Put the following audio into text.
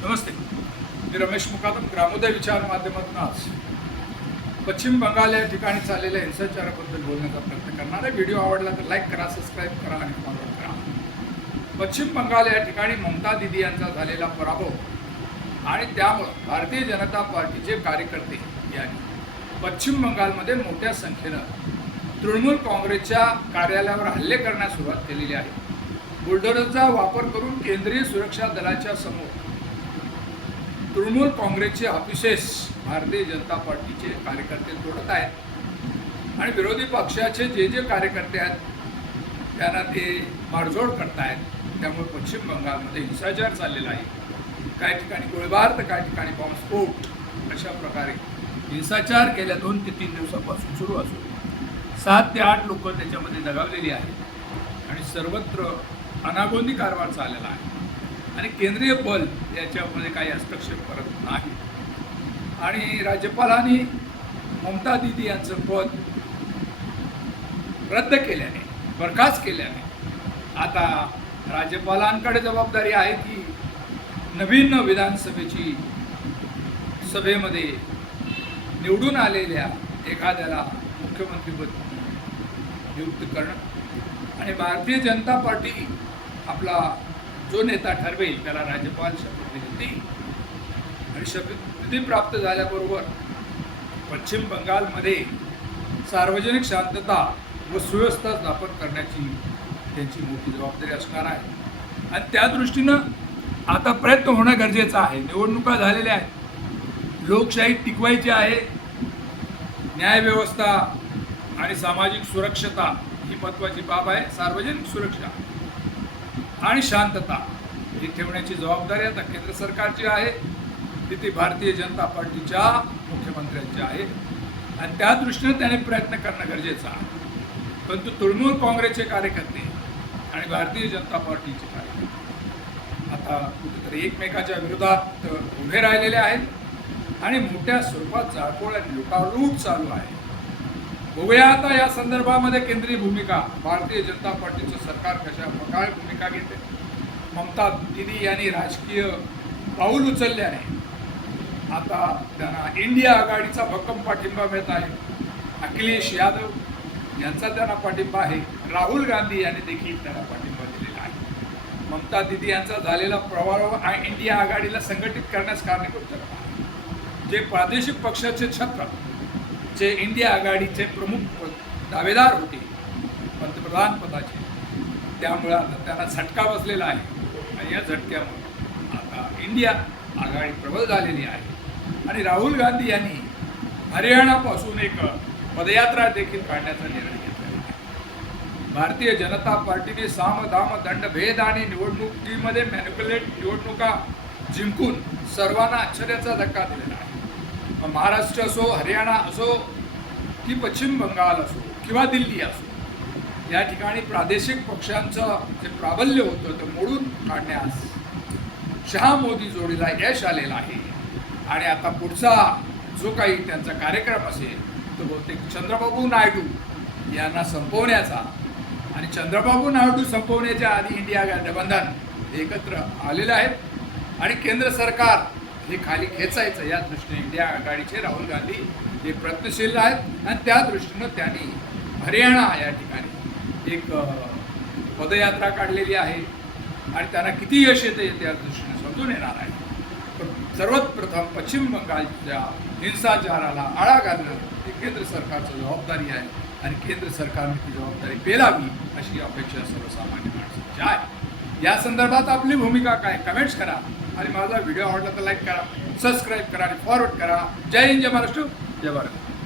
नमस्ते, मी रमेश मुकादम ग्रामोदय विचार माध्यमातून आज पश्चिम बंगाल या ठिकाणी चाललेल्या हिंसाचाराबद्दल बोलण्याचा प्रयत्न करणार आहे. व्हिडिओ आवडला तर लाईक करा, सबस्क्राईब करा आणि फॉरवर्ड करा. पश्चिम बंगाल या ठिकाणी ममता दीदी यांचा झालेला पराभव आणि त्यामुळे भारतीय जनता पार्टीचे कार्यकर्ते यांनी पश्चिम बंगालमध्ये मोठ्या संख्येनं तृणमूल काँग्रेसच्या कार्यालयावर हल्ले करण्यास सुरुवात केलेली आहे. बुलडोझरचा वापर करून केंद्रीय सुरक्षा दलाच्या समोर तृणमूल काँग्रेसचे ऑफिसेस भारतीय जनता पार्टीचे कार्यकर्ते तोडत आहेत आणि विरोधी पक्षाचे जे कार्यकर्ते आहेत त्यांना ते मारझोड करतायत. त्यामुळे पश्चिम बंगालमध्ये हिंसाचार चाललेला आहे. काही ठिकाणी गोळीबार तर काही ठिकाणी बॉम्बस्फोट अशा प्रकारे हिंसाचार गेल्या 2 ते 3 दिवसापासून सुरू असून 7 ते 8 लोक त्याच्यामध्ये दगावलेली आहेत आणि सर्वत्र अनागोंदी कारभार चाललेला आहे आणि केंद्रीय बल याच्यामध्ये काही हस्तक्षेप करत नाही. आणि राज्यपालांनी ममता दीदी यांचं पद रद्द केल्याने, बरखास्त केल्याने आता राज्यपालांकडे जबाबदारी आहे की नवीन विधानसभेची सभेमध्ये निवडून आलेल्या एखाद्याला मुख्यमंत्रीपद नियुक्त करणं आणि भारतीय जनता पार्टी आपला जो नेता ठरवेल त्याला राज्यपाल शपथविधी देईल आणि शपथविधी प्राप्त झाल्याबरोबर पश्चिम बंगालमध्ये सार्वजनिक शांतता व सुव्यवस्था स्थापन करण्याची त्यांची मोठी जबाबदारी असणार आहे. आणि त्या दृष्टीनं आता प्रयत्न होणं गरजेचं आहे. निवडणुका झालेल्या आहेत, लोकशाही टिकवायची आहे, न्यायव्यवस्था आणि सामाजिक सुरक्षता ही महत्त्वाची बाब आहे. सार्वजनिक सुरक्षा आणि शांतता ही ठेवण्याची जबाबदारी आता केंद्र सरकारची आहे, ती भारतीय जनता पार्टीच्या मुख्यमंत्र्यांची आहे आणि त्या दृष्टीने त्याने प्रयत्न करणं गरजेचं आहे. परंतु तृणमूल काँग्रेसचे कार्यकर्ते आणि भारतीय जनता पार्टीचे कार्यकर्ते आता कुठेतरी एकमेकाच्या विरोधात उभे राहिलेले आहेत आणि मोठ्या स्वरूपात जाळपोळ आणि लुटालूट चालू आहे. बघूया आता या संदर्भामध्ये केंद्रीय भूमिका भारतीय जनता पार्टीचं सरकार कशा प्रकारे भूमिका घेते. ममता दीदी यांनी राजकीय पाऊल उचलल्याने आता त्यांना इंडिया आघाडीचा भक्कम पाठिंबा मिळत आहे. अखिलेश यादव यांचा त्यांना पाठिंबा आहे. राहुल गांधी यांनी देखील त्यांना पाठिंबा दिलेला आहे. ममता दीदी यांचा झालेला प्रभाव इंडिया आघाडीला संघटित करण्यास कारणीभूत ठरला आहे. जे प्रादेशिक पक्षाचे छत्र जे इंडिया आघाडीचे प्रमुख दावेदार होते पंतप्रधान पदाचे, त्यामुळे आता त्यांना झटका बसलेला आहे आणि या झटक्यामुळे आता इंडिया आघाडी प्रबल झालेली आहे. आणि राहुल गांधी यांनी हरियाणापासून एक पदयात्रा देखील काढण्याचा निर्णय घेतलेला आहे. भारतीय जनता पार्टीने साम दाम दंड भेद आणि निवडणुकीमध्ये मॅनिप्युलेट निवडणुका जिंकून सर्वांना आश्चर्याचा धक्का दिलेला आहे. महाराष्ट्र असो, हरियाणा असो की पश्चिम बंगाल असो किंवा दिल्ली असो, या ठिकाणी प्रादेशिक पक्षांचं जे प्राबल्य होतं ते मोडून काढण्यास शहा मोदी जोडीला यश आलेलं आहे. आणि आता पुढचा जो काही त्यांचा कार्यक्रम असेल तो बहुतेक चंद्रबाबू नायडू यांना संपवण्याचा आणि चंद्रबाबू नायडू संपवण्याच्या आधी इंडिया गठबंधन एकत्र आलेलं आहे आणि केंद्र सरकार हे खाली खेचायचं या दृष्टीने इंडिया आघाडीचे राहुल गांधी हे प्रयत्नशील आहेत आणि त्या दृष्टीनं त्यांनी हरियाणा या ठिकाणी एक पदयात्रा काढलेली आहे आणि त्यांना किती यश येते त्या दृष्टीने समजून येणार आहे. पण सर्वात प्रथम पश्चिम बंगालच्या हिंसाचाराला आळा घालणं ही केंद्र सरकारची जबाबदारी आहे आणि केंद्र सरकारने ती जबाबदारी पेलावी अशी अपेक्षा सर्वसामान्य माणसाची आहे. या संदर्भात आपली भूमिका काय, कमेंट्स करा आणि माझा व्हिडिओ आवडला तर लाईक करा, सबस्क्राईब करा आणि फॉरवर्ड करा. जय हिंद, जय महाराष्ट्र, जय भारत.